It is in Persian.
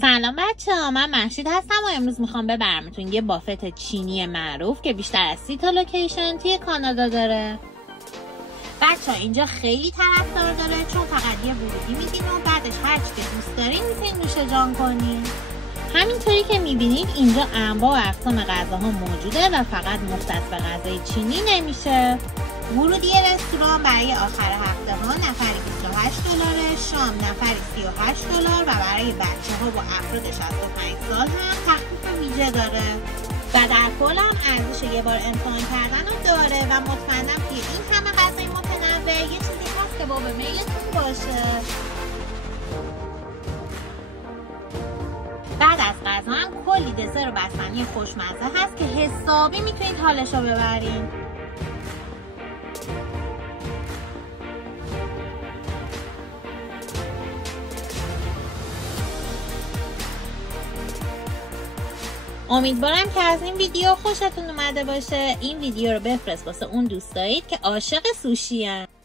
سلام بچه‌ها، من مهشید هستم و امروز میخوام ببرمتون یه بافت چینی معروف که بیشتر از 30 تا لوکیشن توی کانادا داره. بچه‌ها اینجا خیلی طرفدار داره چون فقط یه ورودی میدین و بعدش هر چی که دوست دارین میتونین نوش جان کنین. همینطوری که میبینید اینجا انواع و اقسام غذاها موجوده و فقط مختص به غذای چینی نمیشه. ورودی رستوران برای آخر هفته ها نفری $28، شام نفری $38 و برای بچه ها و افراد 65 سال هم تخفیف ویژه داره و در کل هم ارزش یه بار امتحان کردن رو داره و مطمئنم که این همه غذای متنوع یه چیزی هست که با به میلتون باشه. بعد از غذا هم کلی دسر و بستنی خوشمزه هست که حسابی میتونید حالش رو ببرین. امیدوارم که از این ویدیو خوشتون اومده باشه. این ویدیو رو بفرست واسه اون دوستایید که عاشق سوشی هستن.